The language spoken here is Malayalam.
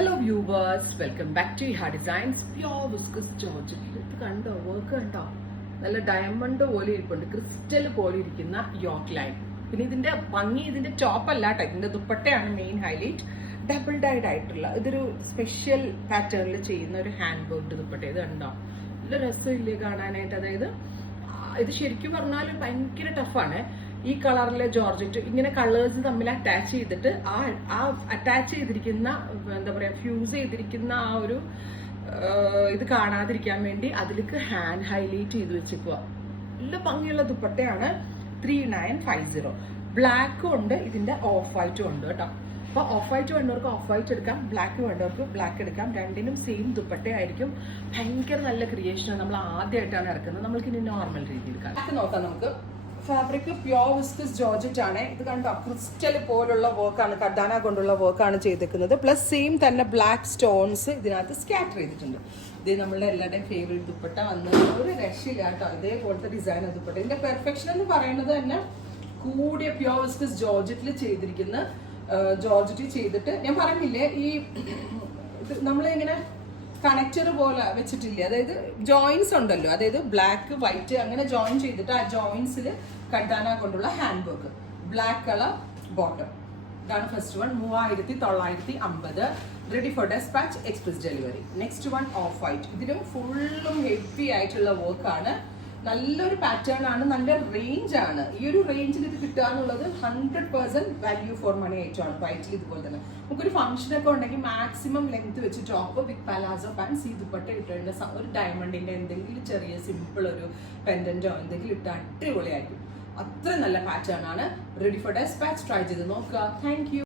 Hello viewers, welcome back to ha designs. Pure viscose georgette. ഇത് കണ്ടോ, വർക്ക് കണ്ടോ? നല്ല ഡയമണ്ട് പോലെ ഇരിപ്പുണ്ട്, ക്രിസ്റ്റൽ പോലെ ഇരിക്കുന്ന യോക്ക് ലൈൻ. പിന്നെ ഇതിന്റെ ഭംഗി ഇതിന്റെ ടോപ്പ് അല്ല കേട്ടോ, ഇതിന്റെ ദുപ്പട്ടയാണ് മെയിൻ ഹൈലൈറ്റ്. ഡബിൾ ഡൈഡ് ആയിട്ടുള്ള ഇതൊരു സ്പെഷ്യൽ പാറ്റേണിൽ ചെയ്യുന്ന ഒരു ഹാൻഡ് വർക്ക്ഡ് ദുപ്പട്ട. ഇത് കണ്ടോ, നല്ല രസമില്ലേ കാണാനായിട്ട്? അതായത് ഇത് ശരിക്കും പറഞ്ഞാൽ ഭയങ്കര ടഫാണ്. ഈ കളറിലെ ജോർജറ്റ് ഇങ്ങനെ കളേഴ്സ് തമ്മിൽ അറ്റാച്ച് ചെയ്തിട്ട് ആ അറ്റാച്ച് ചെയ്തിരിക്കുന്ന എന്താ പറയാ, ഫ്യൂസ് ചെയ്തിരിക്കുന്ന ആ ഒരു ഇത് കാണാതിരിക്കാൻ വേണ്ടി അതിലേക്ക് ഹാൻഡ് ഹൈലൈറ്റ് ചെയ്ത് വെച്ചേക്കുക. നല്ല ഭംഗിയുള്ള ദുപ്പട്ടയാണ്. 3950. ബ്ലാക്കും ഉണ്ട്, ഇതിന്റെ ഓഫ് വൈറ്റും ഉണ്ട് കേട്ടോ. അപ്പൊ ഓഫ് വൈറ്റ് വേണ്ടവർക്ക് ഓഫ് വൈറ്റ് എടുക്കാം, ബ്ലാക്ക് വേണ്ടവർക്ക് ബ്ലാക്ക് എടുക്കാം. രണ്ടിനും സെയിം ദുപ്പട്ടയായിരിക്കും. ഭയങ്കര നല്ല ക്രിയേഷൻ. നമ്മൾ ആദ്യമായിട്ടാണ് ഇറക്കുന്നത്. നമ്മൾക്ക് ഇനി നോർമൽ രീതിയിൽ നോക്കാം. നമുക്ക് ഫാബ്രിക് പ്യോർ വിസ്കസ് ജോർജറ്റ് ആണ്. ഇത് കണ്ടോ, ക്രിസ്റ്റൽ പോലുള്ള വർക്കാണ്, കർദാന കൊണ്ടുള്ള വർക്കാണ് ചെയ്തേക്കുന്നത്. പ്ലസ് സെയിം തന്നെ ബ്ലാക്ക് സ്റ്റോൺസ് ഇതിനകത്ത് സ്കാറ്റർ ചെയ്തിട്ടുണ്ട്. ഇത് നമ്മളുടെ എല്ലാവരുടെയും ഫേവറേറ്റ് ദുപ്പട്ട വന്ന് ഒരു രക്ഷയില്ല കേട്ടോ. ഇതേപോലത്തെ ഡിസൈൻ ദുപ്പട്ട. ഇതിന്റെ പെർഫെക്ഷൻ എന്ന് പറയുന്നത് തന്നെ കൂടിയ പ്യോർ വിസ്കസ് ജോർജറ്റിൽ ചെയ്തിരിക്കുന്ന ജോർജറ്റ് ചെയ്തിട്ട് ഞാൻ പറഞ്ഞില്ലേ, ഈ നമ്മളിങ്ങനെ കണക്ടർ പോലെ വെച്ചിട്ടില്ലേ, അതായത് ജോയിൻസ് ഉണ്ടല്ലോ, അതായത് ബ്ലാക്ക് വൈറ്റ് അങ്ങനെ ജോയിൻ ചെയ്തിട്ട് ആ ജോയിൻസിൽ കർദാന കൊണ്ടുള്ള hand work, black colour bottom. ഇതാണ് first one. 3950. Ready for despatch, express delivery. Next one off white. ഇതിലും ഫുള്ളും ഹെവി ആയിട്ടുള്ള വർക്കാണ്. നല്ലൊരു പാറ്റേൺ ആണ്, നല്ല റേഞ്ച് ആണ്. ഈ ഒരു റേഞ്ചിൽ ഇത് കിട്ടുക എന്നുള്ളത് 100% വാല്യൂ ഫോർ മണി ആയിട്ടാണ്. വൈറ്റിൽ ഇതുപോലെ തന്നെ നമുക്കൊരു ഫംഗ്ഷൻ ഒക്കെ ഉണ്ടെങ്കിൽ മാക്സിമം ലെങ്ത് വെച്ച് ടോപ്പ് വിത്ത് പലാസോ പാൻസ് ഈ ദുപ്പട്ട ഇട്ടിട്ടുണ്ട്. ഒരു ഡയമണ്ടിന്റെ എന്തെങ്കിലും ചെറിയ സിമ്പിൾ ഒരു പെൻഡന്റോ എന്തെങ്കിലും ഇട്ട് അടിപൊളിയായിരിക്കും. അത്ര നല്ല പാറ്റേൺ ആണ്. Ready for dispatch. ട്രൈ ചെയ്ത് നോക്കുക. Thank you.